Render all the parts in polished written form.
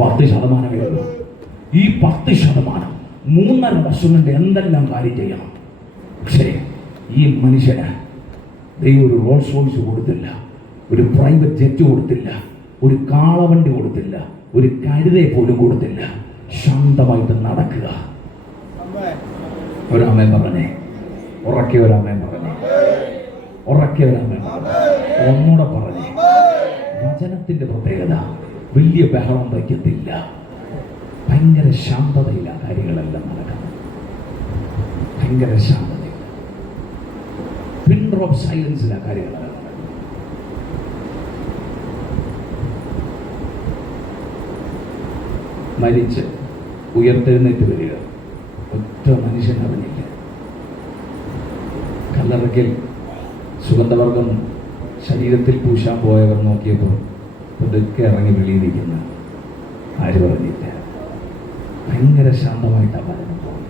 10% ഉള്ളൂ. ഈ 10% 3.5 വർഷം കൊണ്ട് എന്തെല്ലാം കാര്യം ചെയ്യണം. പക്ഷേ ഈ മനുഷ്യന് ദൈവം ഒരു റോൾസ് റോയ്സ് കൊടുത്തില്ല, ഒരു പ്രൈവറ്റ് ജെറ്റ് കൊടുത്തില്ല, ഒരു കാളവണ്ടി കൊടുത്തില്ല, ഒരു കഴുതയെ പോലും കൊടുത്തില്ല. ശാന്തമായിട്ട് നടക്കുക. ഒരാമേൻ പറഞ്ഞേ, ഉറക്കെ ഒരാമേൻ പറഞ്ഞേ, ഉറക്കെ ഒരാമേൻ പറഞ്ഞേ, ഒന്നുകൂടെ പറഞ്ഞേ. വചനത്തിന്റെ പ്രത്യേകത വലിയ ബഹളം വയ്ക്കത്തില്ല, ഭയങ്കര ശാന്തതയില്ല കാര്യങ്ങളെല്ലാം നടക്കണം. ഭയങ്കര ശാന്തത, പിൻ ഡ്രോപ്പ് സൈലൻസിലാ കാര്യങ്ങളെല്ലാം നടക്കണം. മരിച്ച് ഉയർത്തെഴുന്നേറ്റ് വരിക, ഒറ്റ മനുഷ്യൻ അറിഞ്ഞില്ല. കല്ലറയ്ക്കൽ സുഗന്ധവർഗം ശരീരത്തിൽ പൂശാൻ പോയവർ നോക്കിയപ്പോൾ ഇതൊക്കെ ഇറങ്ങി വെളിയിരിക്കുന്ന ആര് പറഞ്ഞില്ല. ഭയങ്കര ശാന്തമായിട്ടാണ് മരണം പോയി.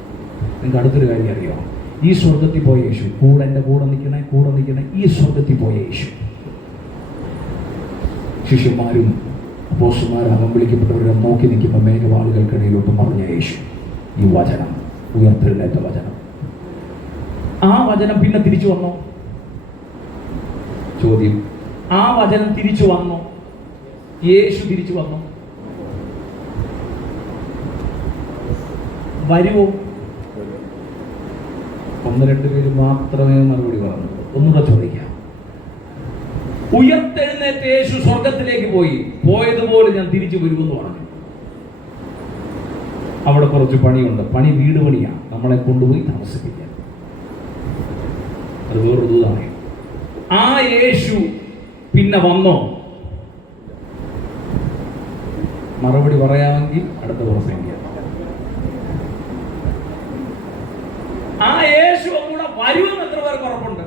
നിങ്ങൾക്ക് അടുത്തൊരു കാര്യം അറിയാമോ? ഈ സ്വർഗത്തിൽ പോയ യേശു, എൻ്റെ കൂടെ നിൽക്കണേ, ഈ സ്വർഗത്തിൽ പോയ യേശു ശിഷ്യന്മാരും അപ്പോസ്തലന്മാരും വിളിക്കപ്പെട്ടവരെ നോക്കി നിൽക്കുമ്പോൾ മേഘവാളുകൾക്കിടയിലോട്ട് മറിഞ്ഞ യേശു, ഈ വചനം, ഉയർത്തെഴുന്നേറ്റ വചനം. ആ വചനം പിന്നെ തിരിച്ചു വന്നോ? ചോദ്യം. ആ വചനം തിരിച്ചു വന്നോ? യേശു തിരിച്ചു വന്നോ? വരുമോ? 1-2 പേര് മാത്രമേ മറുപടി പറഞ്ഞു. ഒന്നുകൂടെ ചോദിക്കാം. ഉയർത്തെഴുന്നേറ്റ യേശു സ്വർഗത്തിലേക്ക് പോയതുപോലെ ഞാൻ തിരിച്ചു വരുമെന്ന് പറഞ്ഞു. അവിടെ കുറച്ച് പണിയുണ്ട്. പണി വീട് പണിയാണ്, നമ്മളെ കൊണ്ടുപോയി താമസിപ്പിക്കാൻ. അത് വേറൊരു ദൂതാണ്. ആ യേശു പിന്നെ വന്നോ? മറുപടി പറയാമെങ്കിൽ അടുത്ത പ്രസംഗിക്കാം. ആ യേശു കൂടെ വരുമെന്ന് എത്ര പേർക്ക് ഉറപ്പുണ്ട്?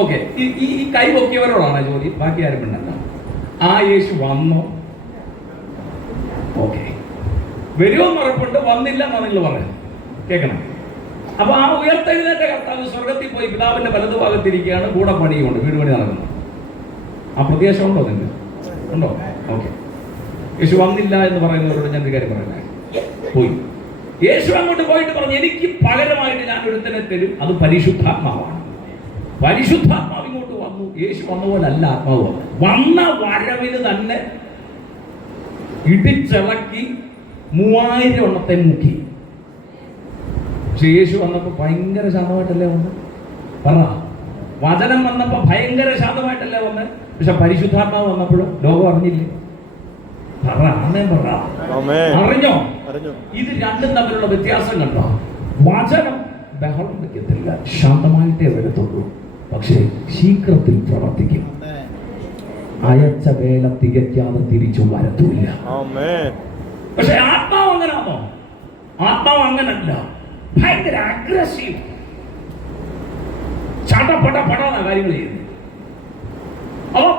ഓക്കെ, ഈ കൈ പൊക്കിയവരോടാണ് ജോലി, ബാക്കി ആരും ഉണ്ടല്ല. ആ യേശു വന്നോ? ഓക്കെ, വരുമെന്ന് ഉറപ്പുണ്ട്. വന്നില്ല എന്നാ നിങ്ങൾ പറയാം, കേൾക്കണം. അപ്പൊ ആ ഉയർത്തെഴുന്നേറ്റ കർത്താവ് സ്വർഗത്തിൽ പോയി പിതാവിന്റെ വലതുഭാഗത്തിരിക്കുകയാണ്, കൂടെ പണിയുണ്ട്, വീട് പണി നടക്കുന്നു. ആ പ്രത്യാശ ഉണ്ടോ നിങ്ങൾക്ക്? ഉണ്ടോ? ഓക്കെ. യേശു വന്നില്ല എന്ന് പറയുന്നവരോട് ഞാൻ ഒരു കാര്യം പറയട്ടെ. പോയി യേശു അങ്ങോട്ട് പോയിട്ട് പറഞ്ഞു, എനിക്ക് പകരമായിട്ട് ഞാൻ ഒരുത്തനെ തരും, അത് പരിശുദ്ധാത്മാവാണ്. പരിശുദ്ധാത്മാവ് ഇങ്ങോട്ട് വന്നു. യേശു വന്ന പോലെ അല്ല ആത്മാവ് വന്ന വരവിന് തന്നെ ഇടിച്ചിളക്കി 3000 എണ്ണത്തെ മുക്കി. പക്ഷെ യേശു വന്നപ്പോ ഭയങ്കര ശാന്തമായിട്ടല്ലേ വന്ന്? പറ. വചനം വന്നപ്പോ ഭയങ്കര ശാന്തമായിട്ടല്ലേ വന്ന്? പക്ഷെ പരിശുദ്ധാത്മാവ് വന്നപ്പോഴും ലോകം അറിഞ്ഞില്ലേ? പറ, ആമേൻ പറ. അറിഞ്ഞോ? ഇത് രണ്ടും തമ്മിലുള്ള വ്യത്യാസം കണ്ടോ? വചനം ബഹളം വയ്ക്കത്തില്ല, ശാന്തമായിട്ടേ വരത്തുള്ളൂ, പക്ഷേ ശീഘ്രത്തിൽ പ്രവർത്തിക്കും. അയച്ച വേല തികയ്ക്കാതെ തിരിച്ചു വരത്തില്ല. പക്ഷെ ആത്മാവ് അങ്ങനാണോ? ആത്മാവ് അങ്ങനല്ല, ഭയങ്കര അഗ്രസീവ്, ചടപടപടാന്ന കാര്യങ്ങൾ ചെയ്യുന്നത്. അപ്പൊ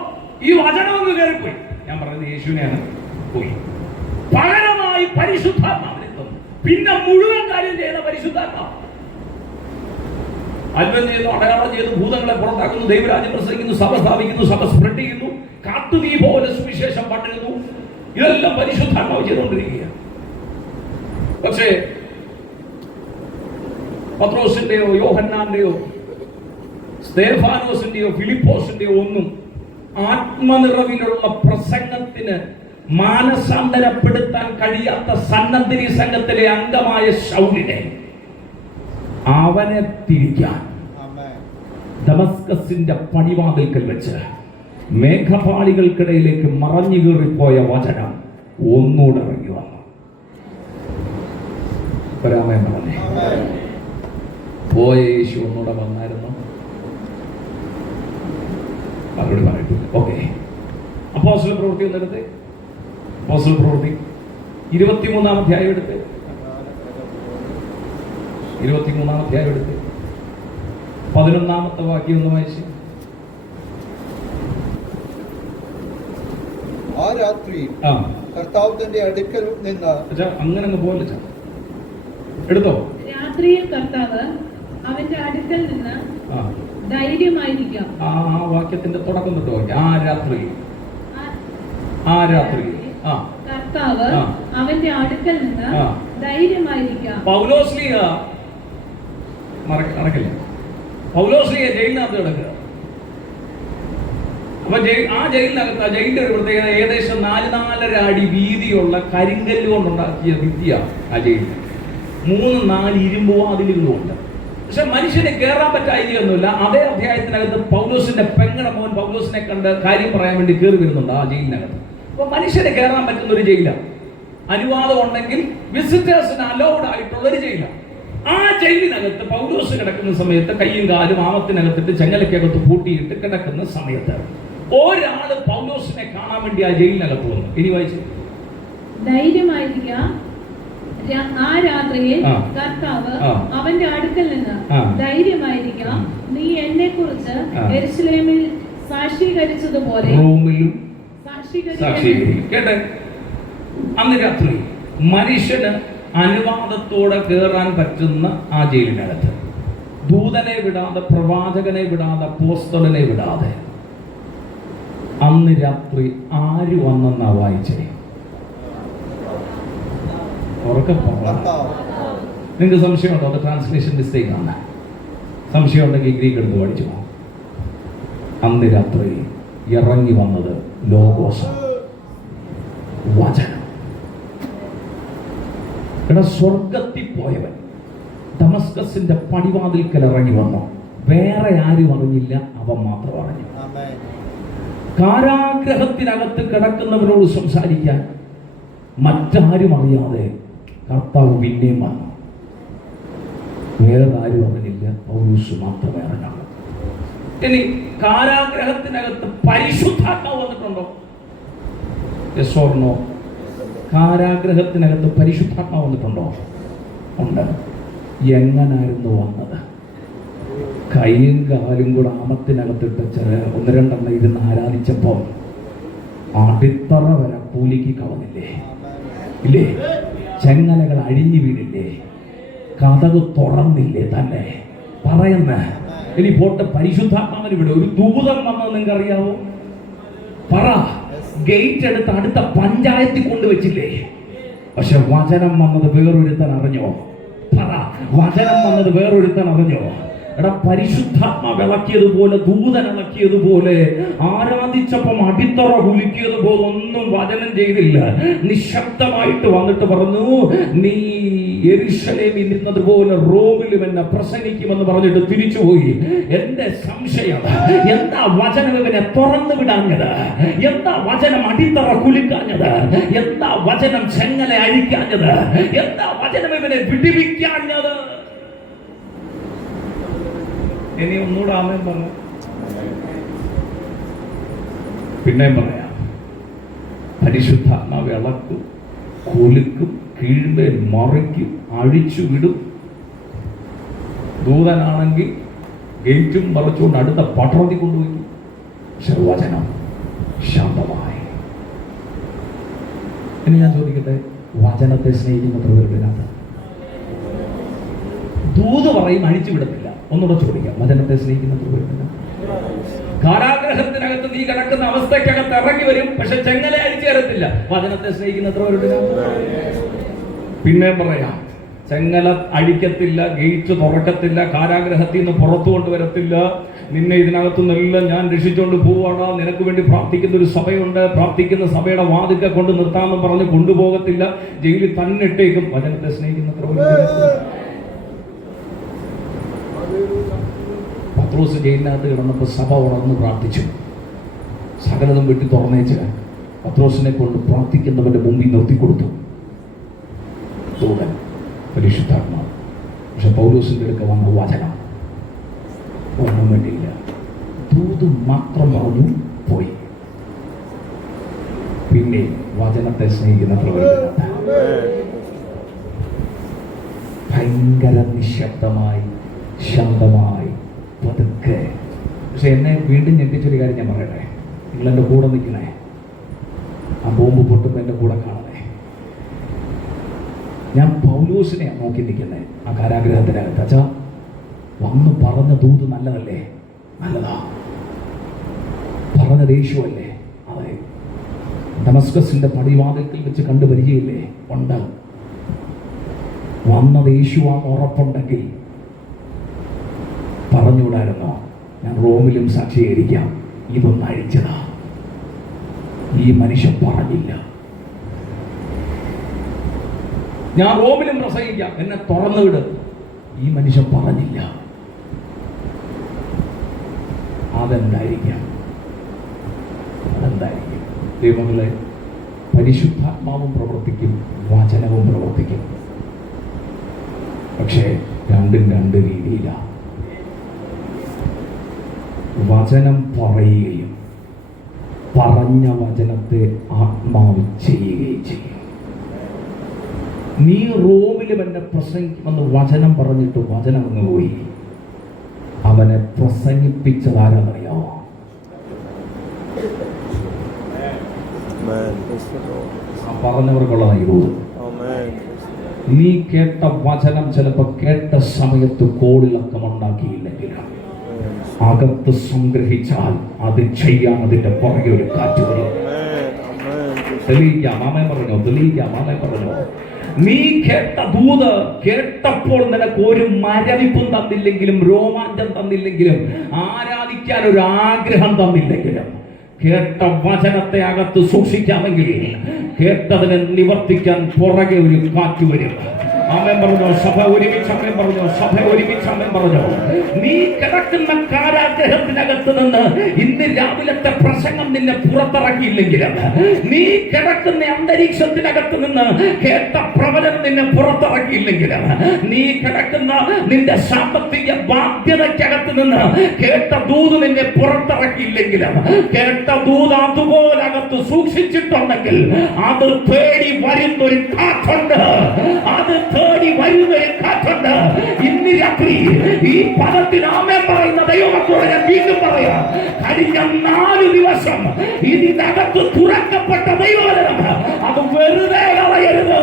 ഈ വചനം ഒന്ന് കയറിപ്പോയി. ഞാൻ പറയുന്നത് യേശുവിനെയാണ്. പോയി പകരമായി പരിശുദ്ധാത്മാവിനെ തന്നു. പിന്നെ മുഴുവൻ കാര്യം ചെയ്യുന്ന പരിശുദ്ധാത്മാവ്. അത്ഭുതം ചെയ്യുന്നു, അടയാളം ചെയ്യുന്നു, ഭൂതങ്ങളെ പുറത്താക്കുന്നു, ദൈവരാജ്യം പ്രസംഗിക്കുന്നു, സഭ സ്ഥാപിക്കുന്നു, സഭ സ്പ്രെഡ് ചെയ്യുന്നു, കാട്ടുതീ പോലെ സുവിശേഷം പടരുന്നു. ഇതെല്ലാം പരിശുദ്ധാത്മാവ് ചെയ്തുകൊണ്ടിരിക്കുക. പക്ഷേ പത്രോസിന്റെയോ യോഹന്നാന്റെയോ സ്തേഫാനോസിന്റെയോ ഫിലിപ്പോസിന്റെയോ ഒന്നും ആത്മനിറവിലുള്ള പ്രസംഗത്തിന് മാനസാന്തരപ്പെടുത്താൻ കഴിയാത്ത സന്നദ്ധി സംഘത്തിലെ അംഗമായ ശൗലിനെ, അവനെ തിരിക്കാൻ ദമസ്കസിന്റെ പടിവാതിൽക്കൽ വെച്ച് മേഘപാളികൾക്കിടയിലേക്ക് മറഞ്ഞു കയറിപ്പോയ വചനം ഒന്നുകൂടെ ഇറങ്ങി വന്നു. ഒരാമേൻ പറഞ്ഞേ. പോയ യേശു ഒന്നുകൂടെ വന്നായിരുന്നു? മറുപടി പറയട്ടെ. ഓക്കെ, അപ്പോസ്തല പ്രവൃത്തി ഒന്നെടുത്ത്, അപ്പോസ്തല പ്രവൃത്തി 23-ാം അധ്യായം എടുത്ത്, 23-ാം അധ്യായം എടുത്ത് 11-ാമത്തെ വാക്യം ഒന്ന് വായിച്ച്. ആ രാത്രി കർത്താവിന്റെ അടുക്കൽ നിന്ന് അങ്ങനെ പോലെ എടുത്തോ. രാത്രിയിൽ കർത്താവ് അവന്റെ അടുക്കൽ നിന്ന് ധൈര്യമായിരിക്കാം. ആ വാക്യത്തിന്റെ തുടക്കം തൊട്ട് വാക്യം. ആ രാത്രി ആ. കർത്താവ് ആ. അവന്റെ അടുക്കൽ നിന്ന് ആ. ധൈര്യമായിരിക്കാം. പൗലോസ്ലീഹ നടക്കില്ല. പൗലോസ്ലീഹ ജയിലിനകത്ത് കിടക്കുക. അപ്പൊ ആ ജയിലിനകത്ത്, ആ ജയിലിന്റെ ഒരു പ്രത്യേകത, ഏകദേശം 4-4.5 അടി വീതിയുള്ള കരിങ്കല്ല് കൊണ്ടുണ്ടാക്കിയ ഭിത്തിയ ആ ജയിലിൽ. 3-4 ഇരുമ്പ് വാതിലുകളുമുണ്ട്. പക്ഷെ മനുഷ്യനെ കയറാൻ പറ്റായികയൊന്നുമില്ല. അതേ അധ്യായത്തിനകത്ത് പൗലോസിന്റെ പെങ്ങടെ മോൻ പൗലോസിനെ കണ്ട് കാര്യം പറയാൻ വേണ്ടി കയറി വരുന്നുണ്ട് ആ ജയിലിനകത്ത്. അപ്പൊ മനുഷ്യനെ കയറാൻ പറ്റുന്ന ഒരു ജയിലാണ്. അനുവാദം ഉണ്ടെങ്കിൽ വിസിറ്റേഴ്സിന് അലൗഡ് ആയിട്ടുള്ള ഒരു ജയിലാണ്. ആ ജയിലിനകത്ത് പൗലോസ് കിടക്കുന്ന സമയത്ത് കയ്യും കാലും ആമത്തിനകത്തിട്ട് ചെങ്ങലക്കകത്ത് പൂട്ടിയിട്ട് കിടക്കുന്ന സമയത്ത് ഒരാള് പൗലോസിനെ കാണാൻ വേണ്ടി ആ ജയിലിനകത്ത് വന്നു. ഇനി വായിച്ചു. ധൈര്യമായിരിക്കാം, ആ രാത്രിയിൽ കർത്താവ് അവന്റെ അടുക്കൽ നിന്ന് ധൈര്യമായിരിക്കാം, നീ എന്നെ കുറിച്ച് യെരൂശലേമിൽ സാക്ഷീകരിച്ചതുപോലെ റോമിലും സാക്ഷീകരിക്കും. കേട്ടെ, അന്ന് രാത്രി മനുഷ്യന് അനുവാദത്തോടെ കയറാൻ പറ്റുന്ന ആ ജയിലിനകത്ത് ദൂതനെ വിടാതെ, പ്രവാചകനെ വിടാതെ, അപ്പോസ്തലനെ വിടാതെ അന്ന് രാത്രി ആര് വന്നെന്നാ വായിച്ചേ? നിങ്ങൾക്ക് സംശയമുണ്ടോ? അത് ട്രാൻസ്ലേഷൻ മിസ്റ്റേക്ക് ആണ്. സംശയം ഉണ്ടെങ്കിൽ ഗ്രീക്ക് എടുത്ത് പഠിച്ചു. അന്ന് രാത്രി ഇറങ്ങി വന്നത് ലോഗോസ്, വചനം. ഇവിടെ സ്വർഗത്തിൽ പോയവൻ ദമസ്കസിന്റെ പടിവാതിൽക്കൽ ഇറങ്ങി വന്നു. വേറെ ആരും അറിഞ്ഞില്ല, അവൻ മാത്രം അറിഞ്ഞു. കാരാഗ്രഹത്തിനകത്ത് കിടക്കുന്നവരോട് സംസാരിക്കാൻ മറ്റാരും അറിയാതെ കർത്താവ് പിന്നെയും വന്നു. വേറെ ആരും അറിഞ്ഞില്ല, പൗലോസ് മാത്രമേ അറിഞ്ഞുള്ളൂ. ഇനി കാരാഗ്രഹത്തിനകത്ത് പരിശുദ്ധാത്മാവ് വന്നിട്ടുണ്ടോ? Yes or no? കാരാഗ്രഹത്തിനകത്ത് പരിശുദ്ധാത്മാവ് വന്നിട്ടുണ്ടോ? ഉണ്ട്. എങ്ങനായിരുന്നു വന്നത്? കൈയും കാലും കൂടെ ആമത്തിനകത്തിട്ട് 1-2 ഇരുന്ന് ആരാധിച്ചപ്പോൾ അടിത്തറ വരെ കൂലിക്ക് കളഞ്ഞില്ലേ? ഇല്ലേ? ചെങ്ങലകൾ അഴിഞ്ഞു വീണില്ലേ? കതക് തുറന്നില്ലേ? തന്നെ പറയുന്ന ഇനി പോട്ട് പരിശുദ്ധാത്മാവിന് ഇവിടെ ഒരു ദൂതം വന്നത് നിങ്ങൾക്ക് അറിയാവോ? പറ. ഗേറ്റ് എടുത്ത് അടുത്ത പഞ്ചായത്തിൽ കൊണ്ടുവച്ചില്ലേ? പക്ഷെ വചനം വന്നത് വേറൊരുത്തൻ അറിഞ്ഞോ? പറ. വചനം വന്നത് വേറൊരുത്തൻ അറിഞ്ഞോ? എടാ, പരിശുദ്ധാത്മാവ് ഇളക്കിയതുപോലെ, ദൂതൻ ഇളക്കിയതുപോലെ, ആരാധിച്ചപ്പം അടിത്തറ കുലുക്കിയതുപോലെ ഒന്നും വചനം ചെയ്തില്ല. നിശബ്ദമായിട്ട് വന്നിട്ട് പറഞ്ഞു, നീ യെരൂശലേമിൽ ഇരുന്നതുപോലെ റോമിലും എന്നെ പ്രസംഗിക്കുമെന്ന് പറഞ്ഞിട്ട് തിരിച്ചുപോയി. എന്റെ സംശയം, എന്താ വചനം ഇവനെ തുറന്നു വിടാഞ്ഞത്? എന്താ വചനം അടിത്തറ കുലുക്കാഞ്ഞത്? എന്താ വചനം ചെങ്ങല അഴിക്കാഞ്ഞത്? എന്താ വചനം ഇവനെ വിടിവിക്കാഞ്ഞത്? ഇനി ഒന്നുകൂടെ ആമേൻ പറഞ്ഞു. പിന്നെ പറയാം, പരിശുദ്ധാത്മാവ് ഇളക്കും, കുലുക്കും, കീഴ്മേൽ മറിക്കും, അഴിച്ചു വിടും. ദൂതനാണെങ്കിൽ ഗേറ്റും മറച്ചുകൊണ്ട് അടുത്ത പട്ടണത്തിൽ കൊണ്ടുപോയി. വചനം ശാന്തമായി. ഇനി ഞാൻ ചോദിക്കട്ടെ, വചനത്തെ സ്നേഹിക്കുന്ന പ്രവൃത്തിനകത്ത് ദൂത് പറയും, അഴിച്ചു വിടത്തില്ല. ഒന്നുകൂടെ ചോദിക്കാം, വചനത്തെ സ്നേഹിക്കുന്ന പ്രവൃത്തിന കാരാഗ്രഹത്തിനകത്ത് നീ കിടക്കുന്ന അവസ്ഥയ്ക്കകത്ത് ഇറങ്ങി വരും, പക്ഷെ ചെങ്ങല അഴിച്ചു തരത്തില്ല. വചനത്തെ സ്നേഹിക്കുന്ന പ്രവൃത്തിന പിന്നെ പറയാം, ചെങ്ങല അഴിക്കത്തില്ല, ഗേറ്റ് തുറക്കത്തില്ല, കാരാഗ്രഹത്തിൽ നിന്ന് പുറത്തു കൊണ്ടുവരത്തില്ല. നിന്നെ ഇതിനകത്തു നിന്നെല്ലാം ഞാൻ രക്ഷിച്ചുകൊണ്ട് പോവാണ്, നിനക്ക് വേണ്ടി പ്രാർത്ഥിക്കുന്ന ഒരു സഭയുണ്ട്, പ്രാർത്ഥിക്കുന്ന സഭയുടെ വാതിൽക്ക കൊണ്ട് നിർത്താമെന്ന് പറഞ്ഞ് കൊണ്ടുപോകത്തില്ല, ജയിലിൽ തന്നെ ഇട്ടേക്കും. വചനത്തെ സ്നേഹിക്കുന്ന പ്രവൃത്തി. പത്രോസ് ജയിലിനകത്ത് കിടന്നപ്പോൾ സഭ ഉണർന്ന് പ്രാർത്ഥിച്ചു. സകലതും വെട്ടി തുറന്നേച്ച് പത്രോസിനെ കൊണ്ട് പ്രാർത്ഥിക്കുന്നവന്റെ മുമ്പിൽ നിർത്തിക്കൊടുത്തു ദൂതൻ, പരിശുദ്ധാത്മാവ്. പക്ഷെ പൗലോസിന്റെ അടുക്ക വന്ന വചനം ഒന്നും വേണ്ടിയില്ല, ദൂത് മാത്രം പറഞ്ഞു പോയി. പിന്നെ വചനത്തെ സ്നേഹിക്കുന്ന പ്രവൃത്തി ഭയങ്കര നിശബ്ദമായി, ശാന്തമായി, പതുക്കെ. പക്ഷെ എന്നെ വീണ്ടും ഞെട്ടിച്ചൊരു കാര്യം ഞാൻ പറയട്ടെ. നിങ്ങൾ എൻ്റെ കൂടെ നിൽക്കണേ. ആ ബോംബ് പൊട്ടുമ്പോൾ എൻ്റെ കൂടെ കാണണേ. ഞാൻ പൗലോസിനെയാണ് നോക്കി നിൽക്കുന്നത് ആ കാരാഗ്രഹത്തിനകത്ത്. അച്ഛാ, വന്ന് പറഞ്ഞ ദൂത് നല്ലതല്ലേ? നല്ലതാ. പറഞ്ഞ ദേഷ്യമല്ലേ? അതെ. ഡമസ്കസിന്റെ പടിവാതിൽക്കൽ വെച്ച് കണ്ടു പരിചയമില്ലേ? ഉണ്ട്. വന്നത് യേശുവാന്ന് ഉറപ്പുണ്ടെങ്കിൽ പറഞ്ഞുകൂടായിരുന്നോ? ഞാൻ റോമിലും സാക്ഷീകരിക്കാം, ഇതൊന്ന് അഴിച്ചതാ. ഈ മനുഷ്യൻ പറഞ്ഞില്ല. ഞാൻ റോമിലും പ്രസംഗിക്കാം, എന്നെ തുറന്നു വിട്. ഈ മനുഷ്യൻ പറഞ്ഞില്ല. അതെന്തായിരിക്കാം? ദൈവങ്ങളെ, പരിശുദ്ധാത്മാവും പ്രവർത്തിക്കും, വചനവും പ്രവർത്തിക്കും. പക്ഷേ രണ്ടും രണ്ട് രീതിയിലാണ്. വചനം പറയുകയും പറഞ്ഞ വചനത്തെ ആത്മാവ് ചെയ്യുകയും ചെയ്യും. നീ റോമിലും എന്നെ പ്രസംഗിക്കുമെന്ന് വചനം പറഞ്ഞിട്ട് വചനം അങ്ങ് പോയി. അവനെ പ്രസംഗിപ്പിച്ചതാരെന്നറിയാമോ? പറഞ്ഞവർക്കുള്ളതായി തോന്നും. നീ കേട്ട വചനം ചിലപ്പോൾ കേട്ട സമയത്ത് കോളിളക്കം ഉണ്ടാക്കിയില്ലെങ്കിലും അകത്ത് സംഗ്രഹിച്ചാൽ അത് ചെയ്യാൻ അതിന്റെ പുറകെ ഒരു കാറ്റ് വരും. തെളിയിക്കാം, ആമേൻ പറഞ്ഞോ? തെളിയിക്കാം, ആമേൻ പറഞ്ഞോ? നീ കേട്ട ദൂത് കേട്ടപ്പോൾ നിനക്ക് ഒരു മരവിപ്പും തന്നില്ലെങ്കിലും, രോമാഞ്ചം തന്നില്ലെങ്കിലും, ആരാധിക്കാൻ ഒരു ആഗ്രഹം തന്നില്ലെങ്കിലും, കേട്ട വചനത്തെ അകത്ത് സൂക്ഷിക്കാമെങ്കിൽ കേട്ടതിനെ നിവർത്തിക്കാൻ പുറകെ ഒരു കാറ്റ് വരും. ആമേൻ പറഞ്ഞോ? സഭ ഒരുമിച്ച് ആമേൻ പറഞ്ഞോ? സഭ ഒരുമിച്ച് ആമേൻ പറഞ്ഞോ? നീ കിടക്കുന്ന കാരാഗ്രഹത്തിനകത്ത് നിന്ന് ഇന്ന് രാവിലത്തെ പ്രസംഗം നിന്നെ പുറത്തിറക്കിയില്ലെങ്കിലും, നീ കിടക്കുന്ന അന്തരീക്ഷത്തിനകത്ത് നിന്ന് കേട്ട പ്രവചനം നിന്നെ പുറത്തിറക്കിയില്ലെങ്കിലും, നീ കിടക്കുന്ന നിന്റെ സാമ്പത്തിക ബാധ്യതയ്ക്കകത്ത് നിന്ന് കേട്ട ദൂത് നിന്നെ പുറത്തിറക്കിയില്ലെങ്കിലും, കേട്ട ദൂത് അതുപോലെ അകത്ത് സൂക്ഷിച്ചിട്ടുണ്ടെങ്കിൽ അത് തേടി വരുന്നൊരു കാറ്റുണ്ട്. അത് തേടി വരുന്നൊരു കാറ്റുണ്ട്. ഇന്ന് രാത്രി ഈ പദത്തിന് ആമേൻ പറയുന്ന ദൈവമക്കളോട് ഞാൻ വീണ്ടും പറയാം, കഴിഞ്ഞ 4 ദിവസം ഇതിനകത്ത് തുറക്കപ്പെട്ട ദൈവവചനം അത് വെറുതെ കളയരുത്.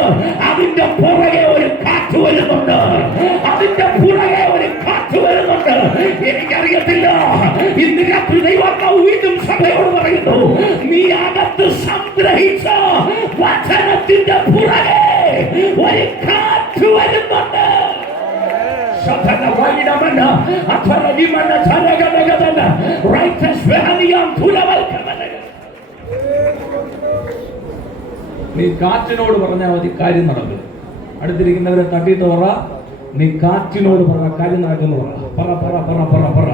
അതിന്റെ പുറകെ ഒരു കാറ്റ് വരുന്നുണ്ട്. അതിന്റെ പുറകെ ഒരു കാറ്റ് വരുന്നുണ്ട്. എനിക്കറിയത്തില്ല, ഇന്ന് രാത്രി ദൈവാത്മാവ് വീണ്ടും സഭയോട് പറയുന്നു, നീ അകത്ത് സംഗ്രഹിച്ച വചനത്തിന്റെ പുറകെ ഒരു കാറ്റ് വരുന്നുണ്ട്. നീ കാറ്റിനോട് പറഞ്ഞാൽ മതി, കാര്യം നടക്കും. അടുത്തിരിക്കുന്നവരെ തട്ടിയിട്ട് പറ, നീ കാറ്റിനോട് പറഞ്ഞ കാര്യം നടക്കുന്നു. പറ പറ പറ പറ പറ.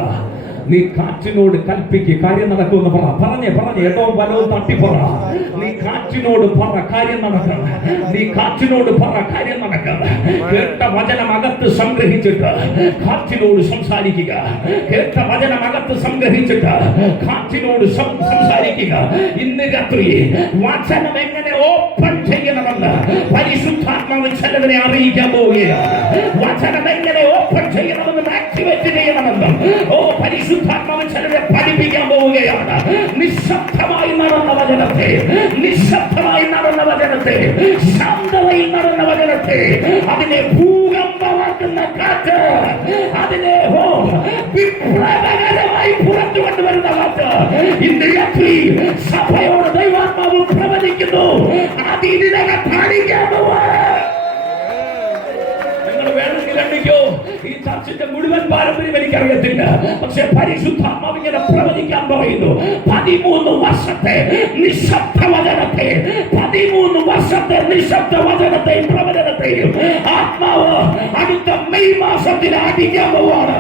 നീ കാറ്റിനോട് കൽപ്പിക്ക്, കാര്യം നടക്കുമെന്ന് പറ. പറഞ്ഞേ ഏറ്റവും പലവും തട്ടിപ്പറ. നീ കാറ്റിനോട് പറ, കാര്യം നടക്കണം. നീ കാറ്റിനോട് പറ, കാര്യം നടക്കണം. കേട്ട വചനം അകത്ത് സംഗ്രഹിച്ചിട്ട് കാറ്റിനോട് സംസാരിക്കുക. കേട്ട വചനം അകത്ത് സംഗ്രഹിച്ചിട്ട് കാറ്റിനോട് സംസാരിക്കുക. ഇന്ന് രാത്രി വചനം എങ്ങനെ ഓപ്പൺ ചെയ്യണമെന്ന് പരിശുദ്ധാത്മാവ് ചിലവരെ അറിയിക്കാൻ പോവുകയാണ്. വചനം എങ്ങനെ ഓപ്പൺ ചെയ്യണമെന്ന് ആക്ടിവേറ്റ് ചെയ്യണമെന്ന് പരിശുദ്ധാത്മാവ് ചിലരെ പഠിപ്പിക്കാൻ പോവുകയാണ്. നിശബ്ദമായി നടന്ന വചനത്തെ, നിശബ്ദമായി നടന്ന വചനത്തെ, ശാന്തതയിൽ നടന്ന വചനത്തെ, അതിനെ ഭൂകമ്പമാക്കുന്ന കാറ്റ്, അതിനെ വിപ്ലവകരമായി പുറത്തു കൊണ്ടുവരുന്ന കാറ്റ് ഇന്ന് രാത്രി സഭയോട് ദൈവാത്മാവ് പ്രവചിക്കുന്നു. അതിനകത്ത് അടിക്കാൻ പോവാ. ഈ ചർച്ചിന്റെ മുഴുവൻ പാരമ്പര്യം എനിക്കറിയത്തില്ല, പക്ഷെ പരിശുദ്ധാത്മാവ് ഇങ്ങനെ പ്രവചിക്കാൻ പറയുന്നു. 13 വർഷത്തെ നിശബ്ദ വചനത്തെ, 13 വർഷത്തെ നിശബ്ദ വചനത്തെയും പ്രവചനത്തെയും ആത്മാവ് അടുത്ത മെയ് മാസത്തിൽ അടിക്കാൻ പോവാണ്.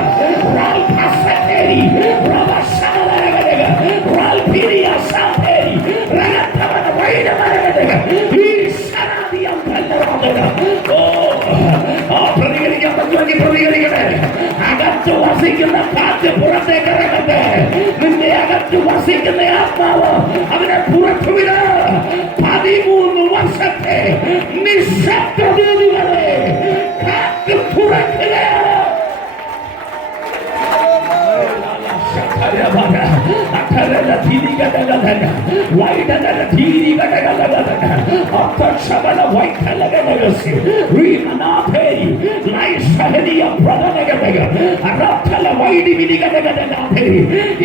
പ്രതികരിക്കാൻ പറ്റുമെങ്കിൽ പ്രതികരിക്കട്ടെ. അകത്ത് വസിക്കുന്ന കാറ്റ് പുറത്തേക്ക് ഇറങ്ങട്ടെ. നിന്റെ അകത്ത് വസിക്കുന്ന ആത്മാവ് അതിനെ പുറത്തുവിട. 13 വർഷത്തെ നിശബ്ദതകളെ കാറ്റ് തുറക്കുകയാണ്.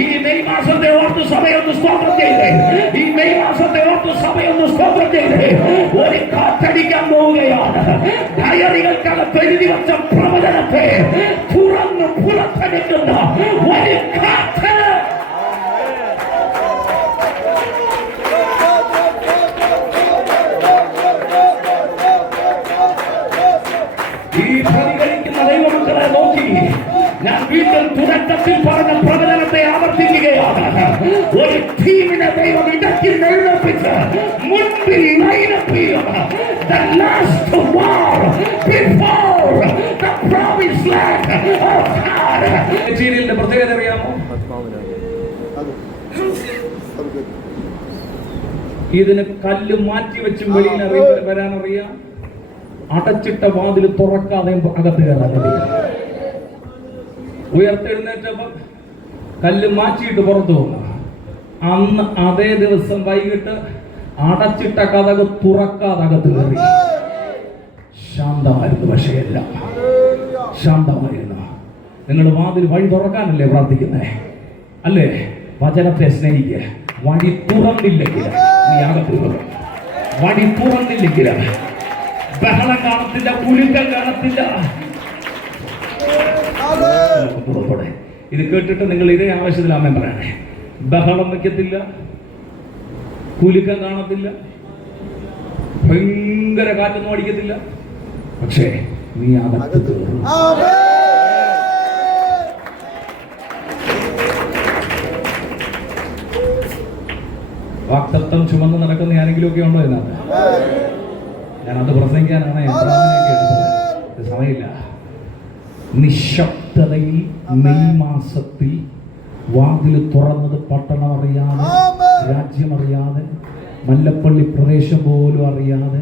ഈ മെയ് മാസത്തെ ഓർത്ത് സഭയൊന്ന് സ്തോത്രം ചെയ്തേ. ഈ മെയ് മാസത്തെ ഓർത്ത് സഭയൊന്ന് സ്തോത്രം ചെയ്തേ. ഒരു കാറ്റടിക്കാൻ പോവുകയാണ്. ഡയറികൾക്കകത്ത് എഴുതി വച്ച പ്രവചനത്തെ തുറന്ന് പുറത്തെടുക്കുന്ന ഒരു കാറ്റ്. ഈ പ്രതികരിക്കുന്ന ദൈവമക്കളെ നോക്കി ഞാൻ വീണ്ടും തുടക്കത്തിൽ പറഞ്ഞ പ്രവചനത്തെ ആവർത്തിക്കുകയാണ്. ഒരു ടീമിനെ ദൈവം ഇടയ്ക്ക് എഴുന്നേൽപ്പിച്ച് മുൻപിൽ ലൈനപ്പ് ചെയ്യുക. The last war before the promised land of God. സീരിയലിന്റെ പ്രത്യേകത അറിയാമോ? ഇതിന് കല്ല് മാറ്റി വെച്ചും വെളിയിൽ വരാനറിയാം. അടച്ചിട്ട വാതിൽ തുറക്കാതെ അകത്ത് കയറാൻ കഴിയും. ഉയർത്തെഴുന്നേറ്റപ്പം കല്ല് മാറ്റിയിട്ട് പുറത്തു വന്നു. അന്ന് അതേ ദിവസം വൈകിട്ട് അടച്ചിട്ട കഥക് തുറക്കാതെ അകത്ത് കയറി. ശാന്തമായിരുന്നു. പക്ഷേ എല്ലാം ശാന്തമായിരുന്നു. നിങ്ങൾ വാതിൽ വഴി തുറക്കാനല്ലേ പ്രാർത്ഥിക്കുന്നേ? അല്ലേ? വചനത്തെ സ്നേഹിക്കുക. വഴി തുറന്നില്ലെങ്കിൽ നീ അകത്ത് കയറും. വഴി തുറന്നില്ലെങ്കിൽ ബഹളം കാണത്തില്ല, കുലുക്കം കാണത്തില്ല. ഇത് കേട്ടിട്ട് നിങ്ങൾ ഇതേ ആവശ്യത്തിൽ അമ്മ പറയണേ. ബഹളം വയ്ക്കത്തില്ല, കുലുക്കം കാണത്തില്ല, ഭയങ്കര കാറ്റൊന്നും അടിക്കത്തില്ല. പക്ഷേ നീ അകത്ത് കയറും. വാക്തത്വം ചുമന്ന് നടക്കുന്ന ആരെങ്കിലും ഒക്കെ ഉണ്ടോ ഇതിനകത്ത്? ഞാനത് പ്രസംഗിക്കാനാണ് എടുത്തത്. സമയമില്ല. നിശബ്ദതയിൽ മെയ് മാസത്തിൽ വാതിൽ തുറന്നത് പട്ടണം അറിയാതെ, രാജ്യമറിയാതെ, മല്ലപ്പള്ളി പ്രദേശം പോലും അറിയാതെ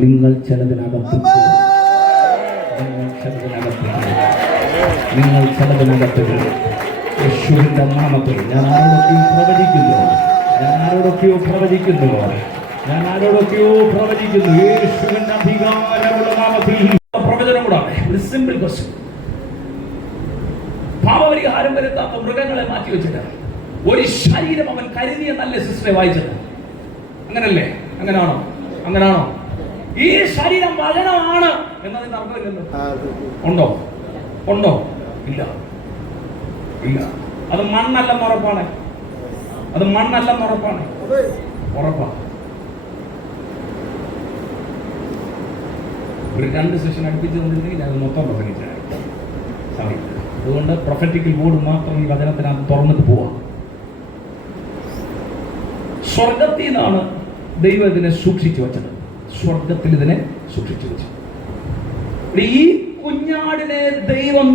നിങ്ങൾ ചിലതിനകത്ത് യേശുവിന്റെ നാമത്തിൽ ഞാൻ ആരോടൊക്കെയോ പ്രവചിക്കുന്നു. യേശുവിന്റെ അധികാരമുള്ള നാമത്തിൽ പ്രവചനം കൂടാതെ ഒരു സിമ്പിൾ ക്വസ്റ്റ്യൻ. പാപപരിഹാരം വരുത്താത്ത മൃഗങ്ങളെ മാറ്റി വെച്ചിട്ട് ഒരു ശരീരം അവൻ കരുതിയ നല്ല സിസ്റ്ററെ വായിച്ചത്. അങ്ങനല്ലേ? അങ്ങനാണോ? ഈ ശരീരം വചനമാണ് എന്നതിന് അർത്ഥമില്ലല്ലോ. ഉണ്ടോ? ഇല്ല. അത് മണ്ണല്ലെന്ന് ഉറപ്പാണ്. ഉറപ്പാ. ഒരു 2 സെഷൻ അടുപ്പിച്ച് തന്നിരുന്നെങ്കിൽ ഞാൻ മൊത്തം പ്രസംഗിച്ചാണ്. സമയത്ത് അതുകൊണ്ട് പ്രൊഫറ്റിക്കൽ ബോർഡ് മാത്രം ഈ വചനത്തിനകത്ത് തുറന്നിട്ട് പോവാം. സ്വർഗത്തിൽ നിന്നാണ് ദൈവം ഇതിനെ സൂക്ഷിച്ചു വെച്ചത്. സ്വർഗത്തിൽ ഇതിനെ സൂക്ഷിച്ചു വെച്ചു. ഈ കുഞ്ഞാടിനെ ദൈവം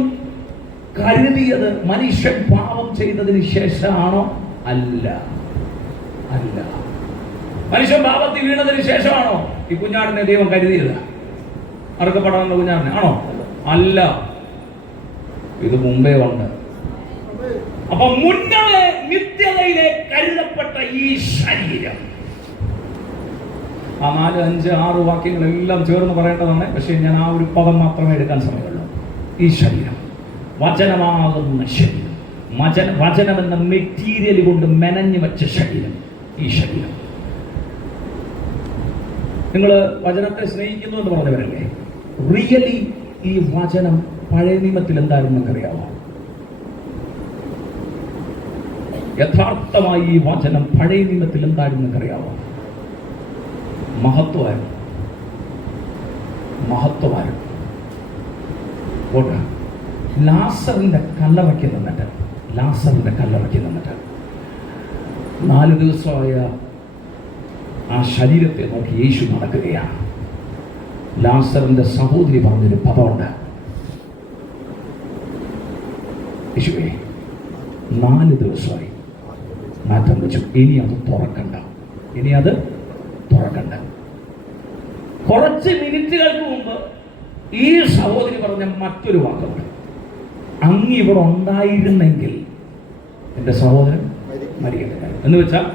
കരുതിയത് മനുഷ്യൻ പാപം ചെയ്തതിന് ശേഷമാണോ? അല്ല. മനുഷ്യൻ പാപത്തിൽ വീണതിന് ശേഷമാണോ ഈ കുഞ്ഞാടിനെ ദൈവം കരുതിയത്? അറുക്കപ്പെടാനുള്ള കുഞ്ഞാടിനെ ആണോ? അല്ല. ഇത് മുമ്പേ ഉണ്ട്. അപ്പൊ മുന്നേ നിത്യതയിലെ കരുതപ്പെട്ട ഈ ശരീരം, ആ 4, 5, 6 വാക്യങ്ങളെല്ലാം ചേർന്ന് പറയേണ്ടതാണ്. പക്ഷെ ഞാൻ ആ ഒരു പദം മാത്രമേ എടുക്കാൻ സമയമുള്ളൂ. ഈ ശരീരം, വചനമാകുന്ന ശരീരം, വചനമെന്ന മെറ്റീരിയൽ കൊണ്ട് മെനഞ്ഞു വെച്ച ശരീരം, ഈ ശരീരം. നിങ്ങൾ വചനത്തെ സ്നേഹിക്കുന്നു എന്ന് പറഞ്ഞവരല്ലേ? റിയലി ഈ വചനം പഴയ നിയമത്തിൽ എന്തായിരുന്നു നിങ്ങൾക്കറിയാമോ? യഥാർത്ഥമായി ഈ വചനം പഴയ നിയമത്തിൽ എന്തായിരുന്നു നിങ്ങൾക്കറിയാമോ? മഹത്വമായിരുന്നു. ലാസറിന്റെ കല്ലറയ്ക്ക് നിന്നിട്ട് 4 ദിവസമായ ആ ശരീരത്തെ നോക്കി യേശു നടക്കുകയാണ്. ലാസറിന്റെ സഹോദരി പറഞ്ഞൊരു പദമുണ്ട്. യേശുവേ, 4 ദിവസമായി മാറ്റം വെച്ചു. ഇനി അത് തുറക്കണ്ട. കുറച്ച് മിനിറ്റുകൾക്ക് മുമ്പ് ഈ സഹോദരി പറഞ്ഞ മറ്റൊരു വാക്കുണ്ട്. അങ്ങ് ഇവിടെ ഉണ്ടായിരുന്നെങ്കിൽ എൻ്റെ സഹോദരൻ മരിക്കട്ടെ. എന്ന് വെച്ചാൽ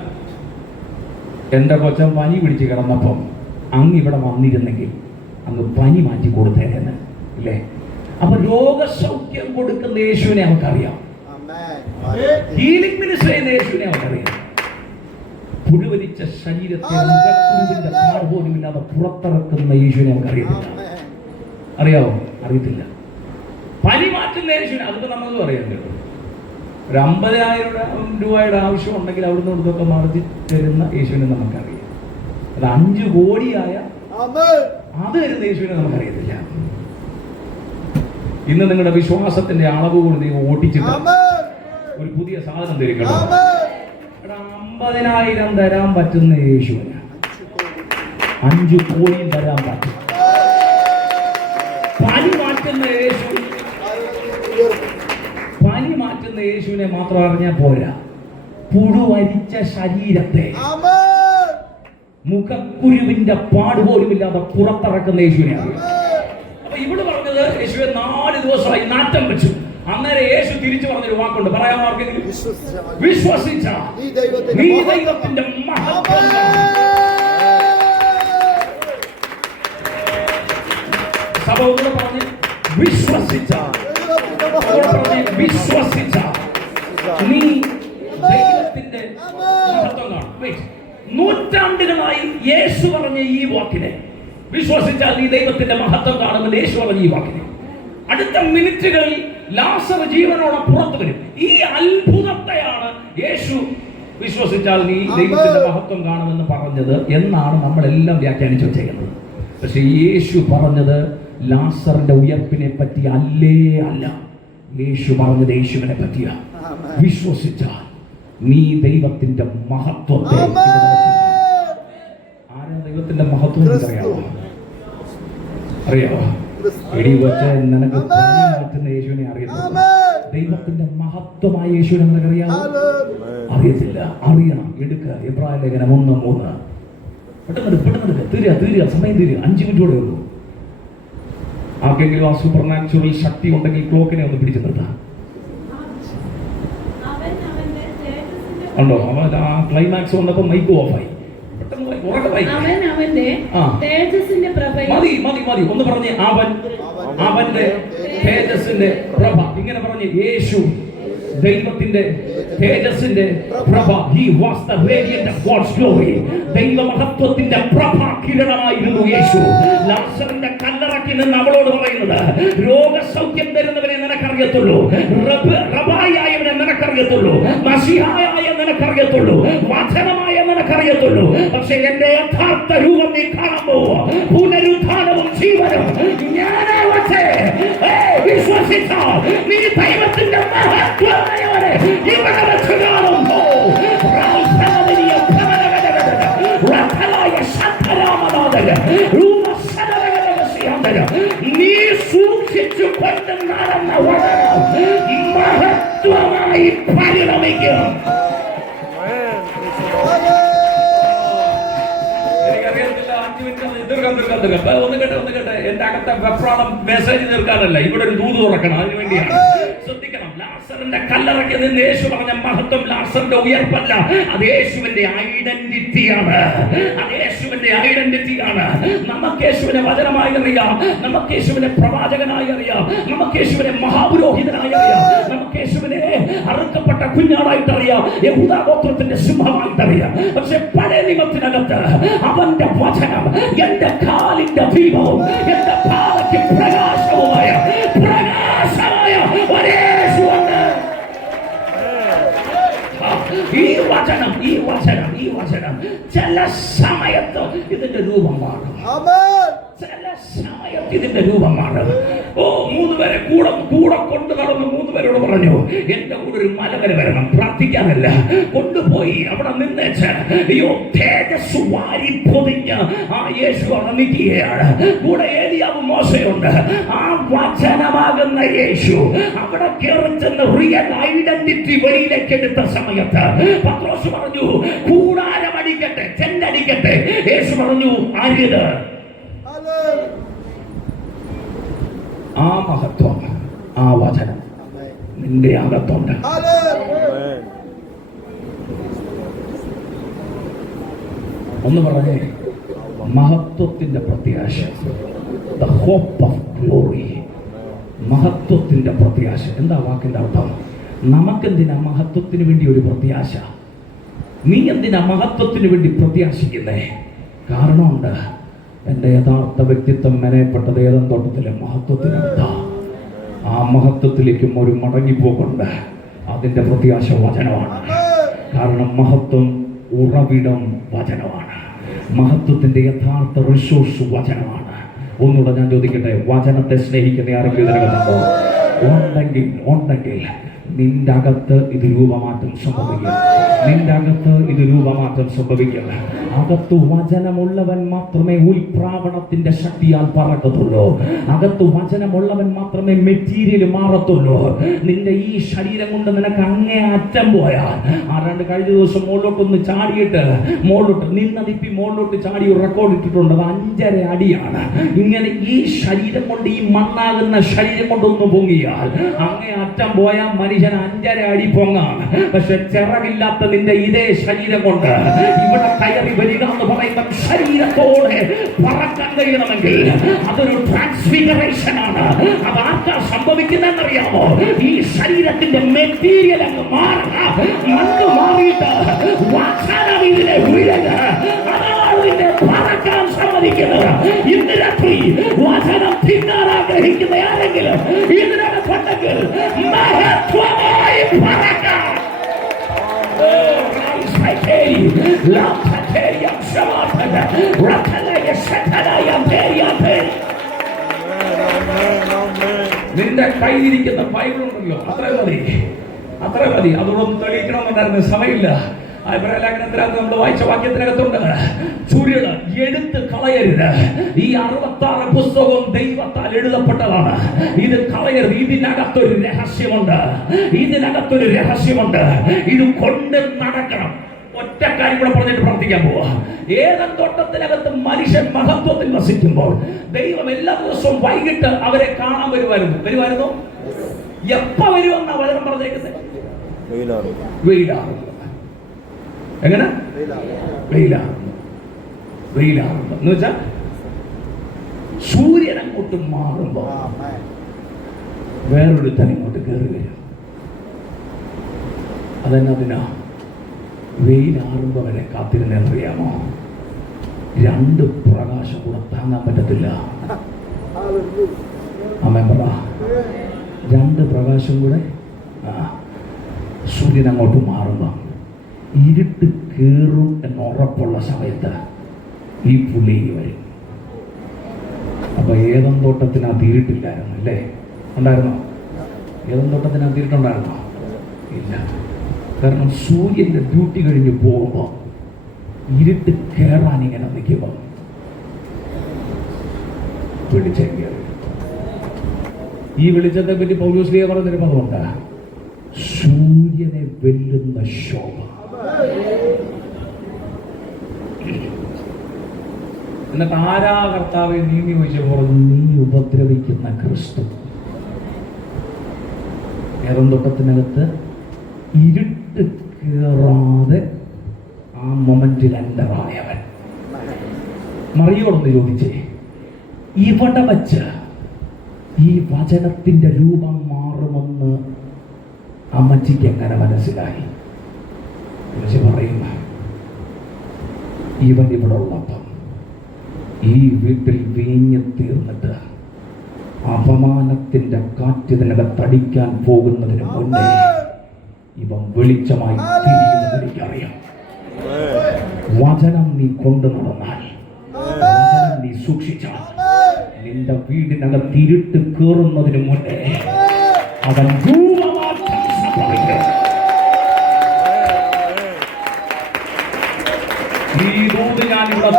എൻ്റെ കൊച്ചൻ പനി പിടിച്ച് കിടന്നപ്പം അങ്ങ് ഇവിടെ വന്നിരുന്നെങ്കിൽ അങ്ങ് പനി മാറ്റി കൊടുത്തേന്ന് ഇല്ലേ? അപ്പൊ രോഗസൗഖ്യം കൊടുക്കുന്ന യേശുവിനെ നമുക്കറിയാം. ഹീലിംഗ് മിനിസ്റ്റർ ചെയ്യുന്ന യേശുവിനെ അവർക്കറിയാം. പുഴുവരിച്ച ശരീരത്തെ മുഖക്കുരുവിന്റെ പാട് പോലും ഇല്ലാതെ പുറത്തിറക്കുന്ന യേശുവിനെ അവർക്കറിയത്തില്ല. അറിയാവോ? അറിയത്തില്ല. പനി മാറ്റുന്ന യേശുവിനെ അതൊക്കെ നമുക്ക് പറയാൻ കേട്ടോ. ഒരു 50,000 രൂപയുടെ ആവശ്യം ഉണ്ടെങ്കിൽ അവിടുന്ന് ഇവിടുന്നൊക്കെ മാറ്റി തരുന്ന യേശുവിനെ നമുക്കറിയാം. അത് 5 കോടിയായ അത് തരുന്ന യേശുവിനെ നമുക്കറിയത്തില്ല. ഇന്ന് നിങ്ങളുടെ വിശ്വാസത്തിന്റെ അളവ് കൊണ്ട് നീ ഓടിച്ചിട്ട് ഒരു പുതിയ സാധനം തരികണം. 50,000 തരാൻ പറ്റുന്ന യേശുവിന് 5 കോടിയും തരാൻ പറ്റും. പനി മാറ്റുന്ന യേശുവിനെ മാത്രം അറിഞ്ഞാൽ പോരാ, പുഴുവരിച്ച ശരീരത്തെ മുഖക്കുരുവിന്റെ പാടുപോലും ഇല്ലാതെ പുറത്തിറക്കുന്ന യേശുവിനെ അറിയാം. അപ്പൊ ഇവിടെ പറഞ്ഞത് യേശുവെ 4 ദിവസമായി നാറ്റം വെച്ചു. അന്നേരം യേശു തിരിച്ചു പറഞ്ഞൊരു വാക്കുണ്ട്, പറയാൻ ആർക്കെങ്കിലും? വിശ്വസിച്ച നീ ദൈവത്തിന്റെ മഹത്വം. സഭ കൂടെ പറഞ്ഞ് വിശ്വസിച്ച നീ ദൈവത്തിന്റെ മഹത്വം കാണും. നൂറ്റാണ്ടുകളായി യേശു പറഞ്ഞ ഈ വാക്കിനെ വിശ്വസിച്ചാൽ നീ ദൈവത്തിന്റെ മഹത്വം കാണുമെന്ന് യേശു പറഞ്ഞ ഈ വാക്കിനെ അടുത്ത മിനിറ്റുകളിൽ ലാസർ ജീവനോടെ പുറത്തു വരും. ഈ അത്ഭുതത്തെയാണ് യേശു വിശ്വസിച്ചാൽ നീ ദൈവത്തിന്റെ മഹത്വം കാണുമെന്ന് പറഞ്ഞത് എന്നാണ് നമ്മളെല്ലാം വ്യാഖ്യാനിച്ചു ചെയ്യുന്നത്. പക്ഷെ യേശു പറഞ്ഞത് ലാസറിന്റെ ഉയർപ്പിനെ പറ്റി അല്ല. യേശു പറഞ്ഞത് യേശുവിനെ പറ്റിയ. വിശ്വസിച്ചാൽ നീ ദൈവത്തിന്റെ മഹത്വത്തെ. ആരാ ദൈവത്തിന്റെ മഹത്വം അറിയാവോ? എടി വെച്ച് നിനക്ക് മാറ്റുന്ന യേശുവിനെ അറിയത്തില്ല. ദൈവത്തിന്റെ മഹത്വമായ യേശുവിനെ നിനക്കറിയാമോ? അറിയത്തില്ല. അറിയണം. എടുക്കുക. എബ്രായ ലേഖനം 1:3. പെട്ടെന്ന് തീരുക. സമയം തീരുക. 5 മിനിറ്റ് കൂടെ ഉള്ളൂ. ആർക്കെങ്കിലും ആ സൂപ്പർ നാച്ചുറൽ ശക്തി ഉണ്ടെങ്കിൽ ക്ലോക്കിനെ ഒന്ന് പിടിച്ചു നിർത്താം. ഉണ്ടോ? അവൻ ആ ക്ലൈമാക്സ് വന്നപ്പോ മൈക്ക് ഓഫായി. മതി ഒന്ന് പറഞ്ഞ് അവന്റെ തേജസ്സിന്റെ പ്രഭ. ഇങ്ങനെ പറഞ്ഞ് യേശു ദൈവത്തിന്റെ തേജസ്സിന്റെ പ്രഭ. He was the radiant of God's glory. ദൈവമഹത്വത്തിന്റെ പ്രഭ കിരണമായിരുന്നു യേശു. ലാസറിന്റെ കല്ലറയ്ക്ക് നിന്ന് അവളോട് പറയുന്നത്, രോഗസൗഖ്യം തരുന്നവനെ നിനക്കറിയത്തുള്ളൂ, റബായായവനെ നിനക്കറിയത്തുള്ളൂ, മശിഹായായ നിനക്കറിയത്തുള്ളൂ, വചനമായ നിനക്കറിയത്തുള്ളൂ. പക്ഷെ എന്റെ യഥാർത്ഥ രൂപം നീ കാണുമ്പോ പുനരുത്ഥാനവും ജീവനും ഞാനാ വച്ചേ. വിശ്വസിച്ചാൽ നീ ദൈവത്തിന്റെ മഹത്വം ഇവിടെ വെച്ച് കാണുമ്പോ നീ സൂക്ഷിച്ചു കൊണ്ട് നടന്ന വചനം മഹത്വമായി പരിണമിക്കും. ഒന്ന് കേട്ടെ. എന്റെ അകത്തെ വെപ്രാളം മെസ്സേജ് തീർക്കാനല്ല, ഇവിടെ ഒരു ദൂത് തുറക്കണം. അതിനു വേണ്ടിയാണ്. ശ്രദ്ധിക്കണം. ലാസറിന്റെ കല്ലറയ്ക്ക് നിന്ന് യേശു പറഞ്ഞ മഹത്വം ലാസറിന്റെ ഉയർപ്പല്ല, അത് യേശുവിന്റെ ഐഡന്റിറ്റിയാണ്. നമുക്ക് യേശുവിനെ വചനമായി അറിയാം, നമുക്ക് യേശുവിനെ പ്രവാചകനായി അറിയാം, നമുക്ക് യേശുവിനെ മഹാപുരോഹിതനായി അറിയാം, നമുക്ക് യേശുവിനെ അറുക്കപ്പെട്ട കുഞ്ഞാടായിട്ട് അറിയാം, യഹൂദാ ഗോത്രത്തിന്റെ സിംഹമായിട്ട് അറിയാം. പക്ഷെ പഴയ നിയമത്തിനകത്ത് അവന്റെ വചനം എന്റെ കാലിന്റെ ദീപവും എന്റെ പാതയ്ക്ക് പ്രകാശവുമായ ഒരേശുണ്ട്. ഈ വചനം ചില സമയത്ത് ഇതിന്റെ രൂപം മാറും. ചില സമയത്ത് ഇതിന്റെ രൂപം മാറും. 3 പേരെ കൂടെ കൊണ്ടു നടന്ന് 3 പേരോട് പറഞ്ഞു, എന്റെ കൂടെ ഒരു മലവര വരണം, പ്രാർത്ഥിക്കാനല്ല. കൊണ്ടുപോയി അവിടെ നിന്നേച്ച് തേജസ് വാരി പൊതിഞ്ഞ് ആ യേശു അവിടെ നിൽക്കുകയാണ്. കൂടെ ഏലിയാവും മോശയുണ്ട്. ആ വചനമാകുന്ന യേശു അവിടെ കയറി ചെന്ന് റിയൽ ഐഡന്റിറ്റി വെളിയിലേക്ക് എടുത്ത സമയത്ത് പത്രോസ് പറഞ്ഞു, കൂടാരം അടിക്കട്ടെ, ചെണ്ടടിക്കട്ടെ. യേശു പറഞ്ഞു, അരുത്. ആ മഹത്വം, ആ വചനം നിന്റെ അകത്തുണ്ട്. ഒന്ന് പറഞ്ഞേ, മഹത്വത്തിന്റെ പ്രത്യാശ. The hope of glory. മഹത്വത്തിന്റെ പ്രത്യാശ. എന്താ വാക്കിന്റെ അർത്ഥം? നമുക്കെന്തിനാ മഹത്വത്തിന് വേണ്ടി ഒരു പ്രത്യാശ? നീ എന്തിനാ മഹത്വത്തിന് വേണ്ടി പ്രത്യാശിക്കുന്നേ? കാരണമുണ്ട്. എൻ്റെ യഥാർത്ഥ വ്യക്തിത്വം മെനയപ്പെട്ടത് ഏദൻ തോട്ടത്തിലെ മഹത്വത്തിനടുത്താ. ആ മഹത്വത്തിലേക്കും ഒരു മടങ്ങിപ്പോക്കുണ്ട്. അതിൻ്റെ പ്രത്യാശ വചനമാണ്. കാരണം മഹത്വം ഉറവിടം വചനമാണ്. മഹത്വത്തിൻ്റെ യഥാർത്ഥ റിസോഴ്സ് വചനമാണ്. ഒന്നുകൂടെ ഞാൻ ചോദിക്കട്ടെ, വചനത്തെ സ്നേഹിക്കുന്ന ആരെങ്കിലും ഇതിനകത്തുണ്ടോ? ഉണ്ടെങ്കിൽ നിന്റെ അകത്ത് ഇത് രൂപമാറ്റം സംഭവിക്കും. നിന്റെ അകത്ത് ഇത് രൂപമാറ്റം സംഭവിക്കും. അകത്ത് വചനമുള്ളവൻ മാത്രമേ ഉൽപ്രാവണത്തിന്റെ ശക്തിയാൽ പറക്കത്തുള്ളൂ. അകത്ത് വചനമുള്ളവൻ മാത്രമേ മെറ്റീരിയൽ മാറത്തുള്ളൂ. നിന്റെ ഈ ശരീരം കൊണ്ട് നിനക്ക് അങ്ങേ അറ്റം പോയാൽ, ആരാണ്ട് കഴിഞ്ഞ ദിവസം മുകളിലോട്ടൊന്ന് ചാടിയിട്ട് നിന്നതിപ്പി മുകളിലോട്ട് ചാടി ഒരു റെക്കോർഡ് ഇട്ടിട്ടുണ്ട്. അത് 5.5 അടിയാണ്. ഇങ്ങനെ ഈ ശരീരം കൊണ്ട്, ഈ മണ്ണാകുന്ന ശരീരം കൊണ്ടൊന്ന് പൊങ്ങിയാൽ അങ്ങേ അറ്റം പോയാൽ മനുഷ്യൻ 5.5 അടി പൊങ്ങാം. പക്ഷെ ചിറകില്ലാത്ത നിന്റെ ഇതേ ശരീരം കൊണ്ട് ഇവിടെ കയറി വരിക എന്ന് പറയുന്ന ശരീരത്തോടെ പറക്കാൻ കഴിയണമെങ്കിൽ അതൊരു ട്രാൻസ്ഫിഗറേഷൻ ആണ്. അത് ആർക്കാ സംഭവിക്കുന്നതെന്നറിയാമോ? ഈ ശരീരത്തിന്റെ മെറ്റീരിയൽ അങ്ങ് മാറുക. മണ്ണ് മാറിയിട്ട് വചനം ഇതിനെ വീഴുക. അതാണ് ഇതിനെ പറക്കാൻ സമ്മതിക്കുന്നത്. ഇന്ന് രാത്രി വചനം തിന്നാൻ ആഗ്രഹിക്കുന്ന ആരെങ്കിലും ഇതിനകത്തുണ്ടെങ്കിൽ മഹത്വമായി പറക്കാം. നിന്റെ കയ്യിലിരിക്കുന്ന ബൈബിൾ ഉണ്ടല്ലോ, അത്ര മതി. അതോടൊന്നും തെളിയിക്കണമെന്നുണ്ടായിരുന്നു, സമയമില്ല. ലേഖനത്തിനകത്ത് നമ്മൾ വായിച്ച വാക്യത്തിനകത്തുണ്ട്, ചുരുള് എടുത്ത് കളയരുത്. ഈ 66 പുസ്തകവും ദൈവത്താൽ എഴുതപ്പെട്ടതാണ്. ഇത് കളയരുത്. ഇതിനകത്തൊരു രഹസ്യമുണ്ട്. ഇത് കൊണ്ട് നടക്കണം. ഒറ്റ കാര്യം കൂടെ പറഞ്ഞിട്ട് പ്രവർത്തിക്കാൻ പോവാ. ഏദൻ തോട്ടത്തിനകത്ത് മനുഷ്യൻ മഹത്വത്തിൽ വസിക്കുമ്പോൾ ദൈവം എല്ലാ ദിവസവും വൈകിട്ട് അവരെ കാണാൻ വരുമായിരുന്നു. എപ്പ വരുമെന്നാ വചനം പറഞ്ഞേക്കുന്നത്? വെയിലാറും. എങ്ങനെ? വെയിലാറും എന്ന് വെച്ചാൽ സൂര്യൻ അങ്ങോട്ട് മാറുമ്പോ വേറൊരു തനിങ്ങോട്ട് കയറി വരും. അതെന്നതിനാ വെയിലാറുമ്പോ വരെ കാത്തിരുന്നറിയാമോ? 2 പ്രകാശം കൂടെ താങ്ങാൻ പറ്റത്തില്ല. അമ്മ പറ, 2 പ്രകാശം കൂടെ സൂര്യൻ അങ്ങോട്ട് മാറുമ്പോ ഇരുട്ട് കയറും എന്ന് ഉറപ്പുള്ള സമയത്ത് ഈ പുള്ളി വരും. അപ്പൊ ഏദൻ തോട്ടത്തിനകത്ത് ഇരുട്ടില്ലായിരുന്നു അല്ലേ? ഉണ്ടായിരുന്നോ? ഏദൻ തോട്ടത്തിനകത്ത് ഇരുട്ടുണ്ടായിരുന്നോ? ഇല്ല. കാരണം സൂര്യന്റെ ഡ്യൂട്ടി കഴിഞ്ഞ് പോകുമ്പോ ഇരുട്ട് കയറാൻ ഇങ്ങനെ നിൽക്കുമ്പോ വെളിച്ചം കയറി. ഈ വെളിച്ചത്തെ പറ്റി പൗലോസ്ലീഹ പറഞ്ഞൊരു പദമുണ്ട്, സൂര്യനെ വെല്ലുന്ന ശോഭ. എന്നിട്ട് ആരാ കർത്താവെ നീ ചോദിച്ചപ്പോൾ നീ ഉപദ്രവിക്കുന്ന ക്രിസ്തു. ഏദൻ തോട്ടത്തിനകത്ത് ഇരുട്ട് കയറാതെ ആ മൊമെന്റിൽ എൻ്ററായവൻ. മറിയോടൊന്ന് ചോദിച്ചേ, ഇവിടെ വച്ച് ഈ വചനത്തിന്റെ രൂപം മാറുമെന്ന് അമ്മച്ചിക്ക് എങ്ങനെ മനസ്സിലായി? പറയുന്ന ഇവൻ ഇവിടെ ഉള്ളപ്പം ഈ വീട്ടിൽ വീഞ്ഞു തീർന്നിട്ട് അപമാനത്തിന്റെ കാറ്റിനകത്തടിക്കാൻ പോകുന്നതിന് മുന്നേ ഇവൻ വെളിച്ചമായി തിരിയുന്നത് എനിക്കറിയാം. വചനം നീ കൊണ്ടു നടന്നാൽ, വചനം നീ സൂക്ഷിച്ചാൽ, നിന്റെ വീടിനകത്ത് ഇരുട്ട് കയറുന്നതിന് മുന്നേ അവൻ രൂപമാറ്റം സംഭവിക്കും. ഈ ദൂത് ഞാനിവിടെ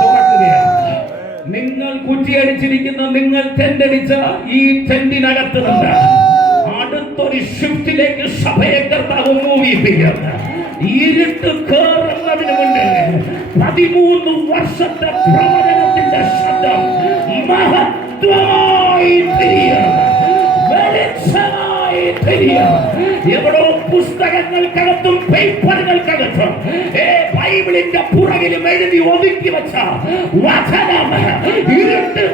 തുറക്കുകയാണ്. നിങ്ങൾ കുറ്റിയടിച്ചിരിക്കുന്ന, നിങ്ങൾ ടെന്റടിച്ച ഈ ടെന്റിനകത്ത് നിന്ന് അടുത്തൊരു ഷിഫ്റ്റിലേക്ക് സഭയെ കർത്താവ് മൂവിപ്പിക്കുന്നു. ഇരുട്ട് കയറുന്നതിന് മുന്നേ 13 വർഷത്തെ പ്രവചനത്തിന്റെ ശബ്ദം മഹത്വമായി തിരിയും, വെളിച്ചമായി തിരിയും. എവിടോ പുസ്തകങ്ങൾക്കകത്തും പേപ്പറുകൾക്കകത്തും ബൈബിളിന്റെ പുറകിലും എഴുതി ഒതുക്കി വെച്ച വചനം ഇരുട്ട്